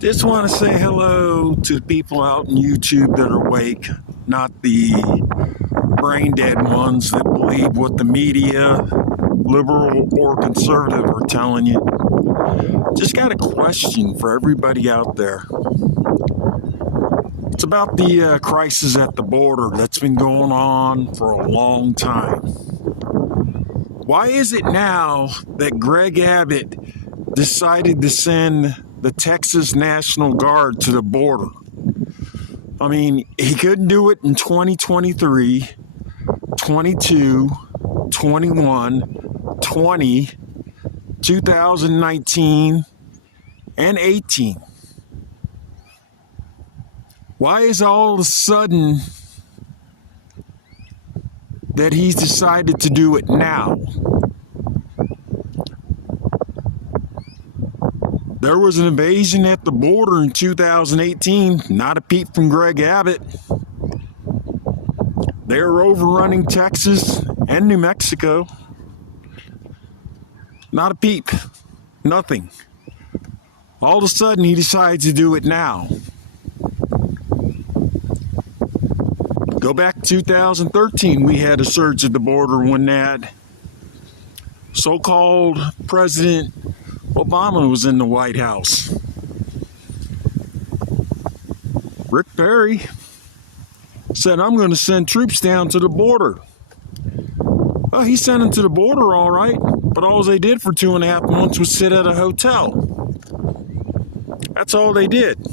Just want to say hello to the people out in YouTube that are awake, not the brain dead ones that believe what the media, liberal or conservative, are telling you. Just got a question for everybody out there. It's about the crisis at the border that's been going on for a long time. Why is it now that Greg Abbott decided to send the Texas National Guard to the border? I mean, he couldn't do it in 2023, 22, 21, 20, 2019, and 18. Why is all of a sudden that he's decided to do it now? There was an invasion at the border in 2018, not a peep from Greg Abbott. They were overrunning Texas and New Mexico. Not a peep, nothing. All of a sudden he decides to do it now. Go back to 2013, we had a surge at the border when that so-called President Obama was in the White House. Rick Perry said, "I'm going to send troops down to the border." Well, he sent them to the border, all right, but all they did for 2.5 months was sit at a hotel. That's all they did.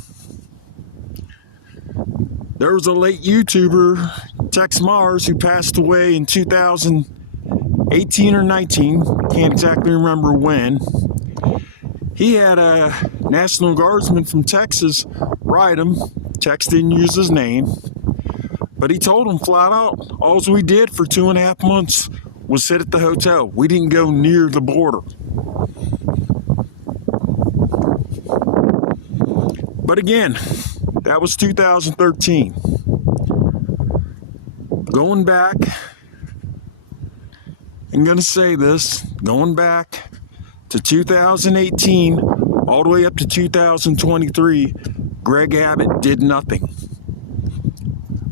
There was a late YouTuber, Tex Mars, who passed away in 2018 or 19, can't exactly remember when. He had a National Guardsman from Texas ride him. Tex didn't use his name, but he told him flat out, all we did for 2.5 months was sit at the hotel. We didn't go near the border. But again, that was 2013. Going back, I'm going to say this, going back to 2018, all the way up to 2023, Greg Abbott did nothing.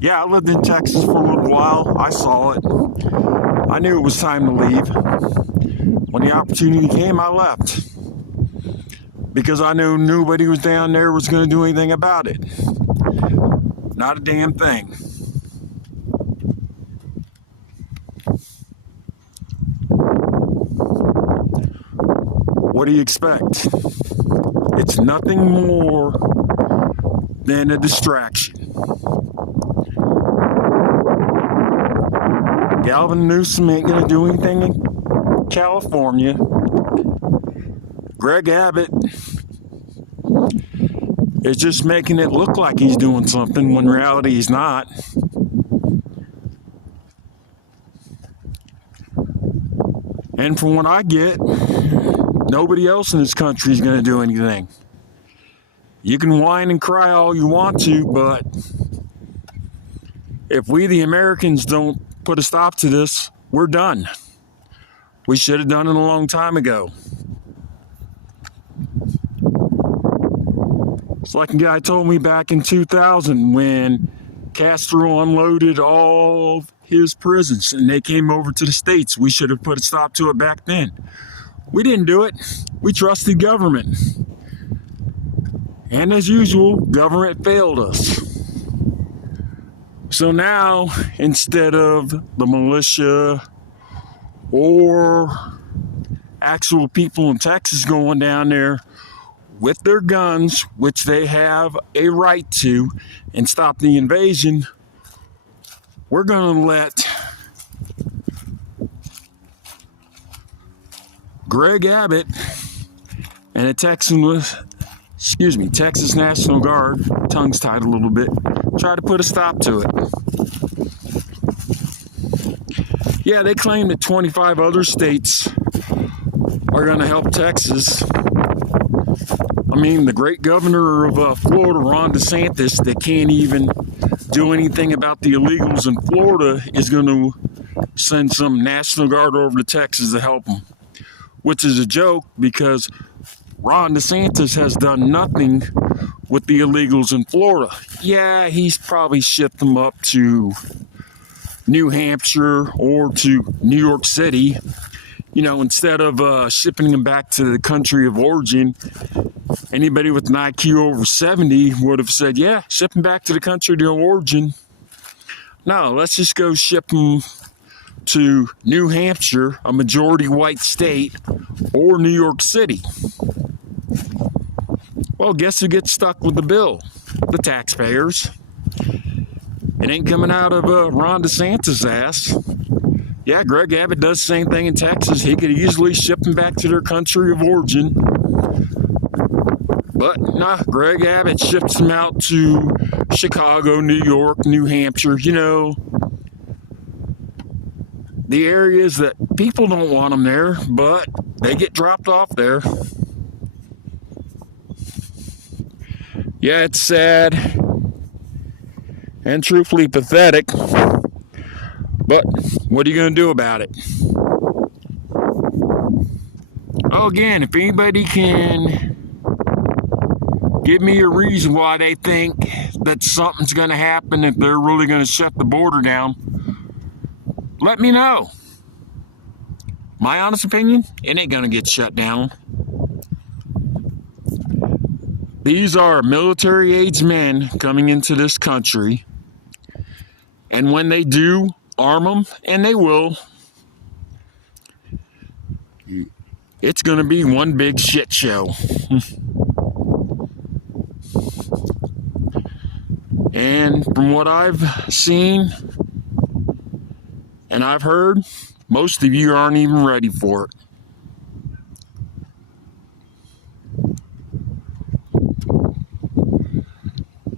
Yeah, I lived in Texas for a little while. I saw it. I knew it was time to leave. When the opportunity came, I left. Because I knew nobody was down there was going to do anything about it. Not a damn thing. What do you expect? It's nothing more than a distraction. Gavin Newsom ain't going to do anything in California. Greg Abbott is just making it look like he's doing something when in reality he's not. And from what I get, nobody else in this country is going to do anything. You can whine and cry all you want to, but if we, the Americans, don't put a stop to this, we're done. We should have done it a long time ago. It's like a guy told me back in 2000 when Castro unloaded all his prisons and they came over to the States. We should have put a stop to it back then. We didn't do it. We trusted government. And as usual, government failed us. So now, instead of the militia or actual people in Texas going down there with their guns, which they have a right to, and stop the invasion, we're going to let Greg Abbott and a Texas National Guard, tongue's tied a little bit, try to put a stop to it. Yeah, they claim that 25 other states are going to help Texas. I mean, the great governor of Florida, Ron DeSantis, that can't even do anything about the illegals in Florida, is going to send some National Guard over to Texas to help them. Which is a joke because Ron DeSantis has done nothing with the illegals in Florida. Yeah, he's probably shipped them up to New Hampshire or to New York City. You know, instead of shipping them back to the country of origin, anybody with an IQ over 70 would have said, yeah, ship them back to the country of origin. No, let's just go ship them to New Hampshire, a majority white state, or New York City. Well, guess who gets stuck with the bill? The taxpayers. It ain't coming out of Ron DeSantis' ass. Yeah, Greg Abbott does the same thing in Texas. He could easily ship them back to their country of origin. But nah, Greg Abbott ships them out to Chicago, New York, New Hampshire, you know, the areas that people don't want them there, but they get dropped off there. Yeah, it's sad and truthfully pathetic, but what are you going to do about it? Oh, again, if anybody can give me a reason why they think that something's going to happen, if they're really going to shut the border down, let me know. My honest opinion, it ain't going to get shut down. These are military-age men coming into this country. And when they do arm them, and they will, it's going to be one big shit show. And from what I've seen and I've heard, most of you aren't even ready for it.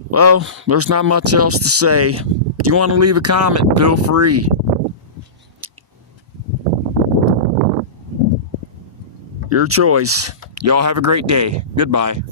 Well, there's not much else to say. If you want to leave a comment, feel free. Your choice. Y'all have a great day. Goodbye.